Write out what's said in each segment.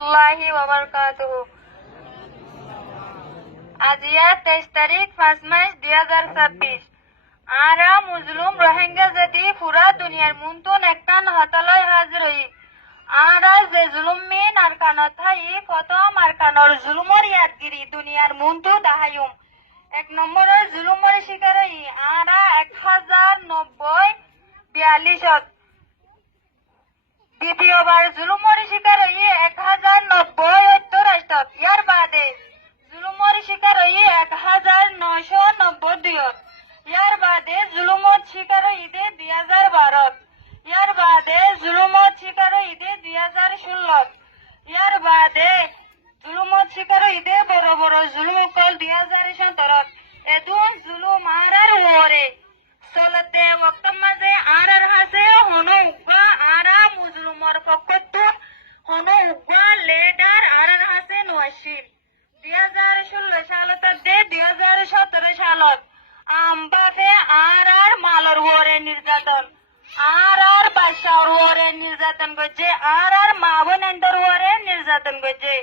আল্লাহি ওয়া বারাকাতুহু। আজিয়া 23 তারিখ 5 মাস 2026 আরা মুজলুম রোহিঙ্গা যদি পুরা দুনিয়ার মুন্তুন একটান হতালয় হাজির হই আরা যে জুলুম মিন আরকানত হাই প্রথম আরকানর জুলুমর ইয়াদগিরি দুনিয়ার মুন্তু দাহায়ুম এক নম্বরের জুলুমর শিকার হই আরা 1090-42 দ্বিতীয়বার জুলুমর শিকার হই 1090-74 ইয়ার বাদে জুলুমর শিকার হই 1992 ইয়ার বাদে জুলুমত শিকার হইতে 2012 ইয়ার বাদে জুলুমত শিকার হইতে 2016 ইয়ার বাদে জুলুমত শিকার হইতে বড় বড় জুলুম কল 2017 এদুন জুলুম আরার ওরে চলতে ওক্ত মাঝে আরার হাসে হনো উগা আরা মুজলুমর পক্ষতু হনো উগা লেডার আরার হাসে নওয়াশিল 2016 সালত দে 2017 সালত আমবাফে আর মালর ওরে নির্যাতন আর বাচ্চার ওরে নির্যাতন করছে আর মা বোনেদের ওরে নির্যাতন করছে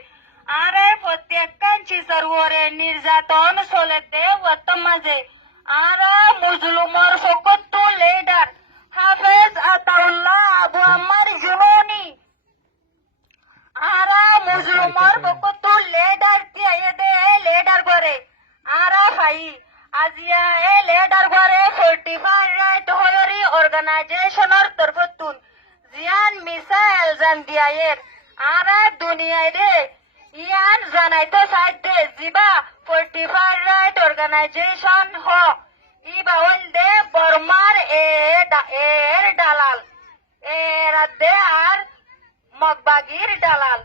আর প্রত্যেক কাঞ্চিসর ওরে নির্যাতন চলেতে বর্তমানে আর মুজলুমর ফকতু লিডার হাফেজ আতাউল্লাহ আবু আম্মার জুনুনি আর মুজলুমর ফকতু লিডার দিয়ে দে লিডার করে আর ভাই আজিয়া এ লিডার করে 45 রাইট হয়রি অর্গানাইজেশনের তরফতুন জিয়ান মিসাইল জান দিয়ায়ের আর দুনিয়ায় রে ইয়ান জানাইতে সাইতে জিবা 45 রাইট অর্গানাইজেশন হ ইবা হলদে বর্মার এর দালাল এরাদে আর মগবাগির দালাল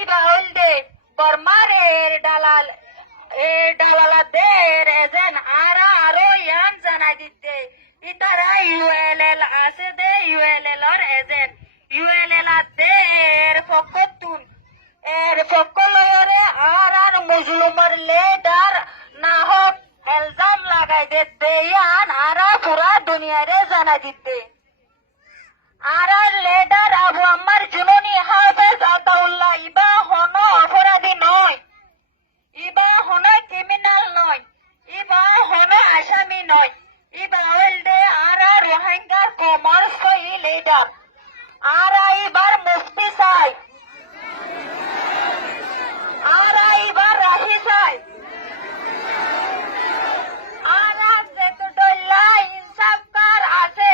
ইবা হলদে বর্মার এর দালাল ডালালাদের এজেন আরো ইয়ান জানাই দিতে ইতারা ইউএলএল আছে দে ইউএলএল এর এজেন ইউএলএল দের ফকতুন এর ফকলরে আর মুজলুমর লিডার না হোক এলজাম লাগাই দিতে ইয়ান আরা পুরা দুনিয়ারে জানাই দিতে আর লিডার আবু আম্মার জুনুনি হাফেজ আতাউল্লাহ ইবা হন অপরাধী নয় ইবা হন ক্রিমিনাল নয় ইবা হন আসামি নয় ইবা হলদে আরা রোহিঙ্গার কমার্স লিডার আরা ইবার মুফতি চাই আরা ইবার রাহি চাই আরা যেতদল্লা ইনসাফকার আছে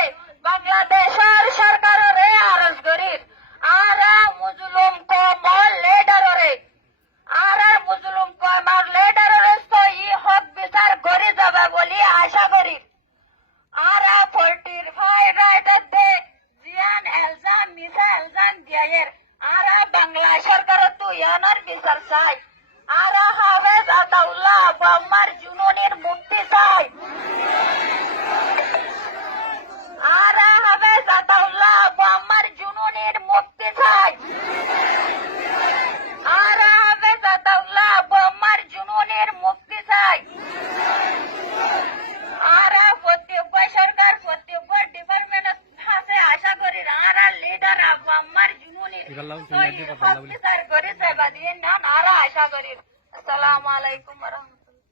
বাংলাদেশের সরকারের আরজ গরির আরা মুজলুম কমল লিডারে আর মুজলুম কমার লিডারের সই হক বিচার করে যাবে বলি আশা করি আর 45 রাইট দে জিয়ান এলজাম মিসা এলজাম দিয়ায়ের আর বাংলা সরকার তো ইয়ানার বিচার চাই আর হাফেজ আতাউল্লাহ আবু আম্মার জুনুনির মুক্তি চাই আর হাফেজ আতাউল্লাহ আবু আম্মার জুনুনির মুক্তি চাই আর হাফেজ আতাউল্লাহ আবু আম্মার জুনুনির মুক্তি চাই আর প্রত্যেক সরকার প্রত্যেক ডিপার্টমেন্ট হাতে আশা করি আর লিডার আবু আম্মার জুনুনির বিচার করে সেবা দিয়ে নান আর আশা করি। আসসালামু আলাইকুম ওয়া রাহমাতুল্লাহ।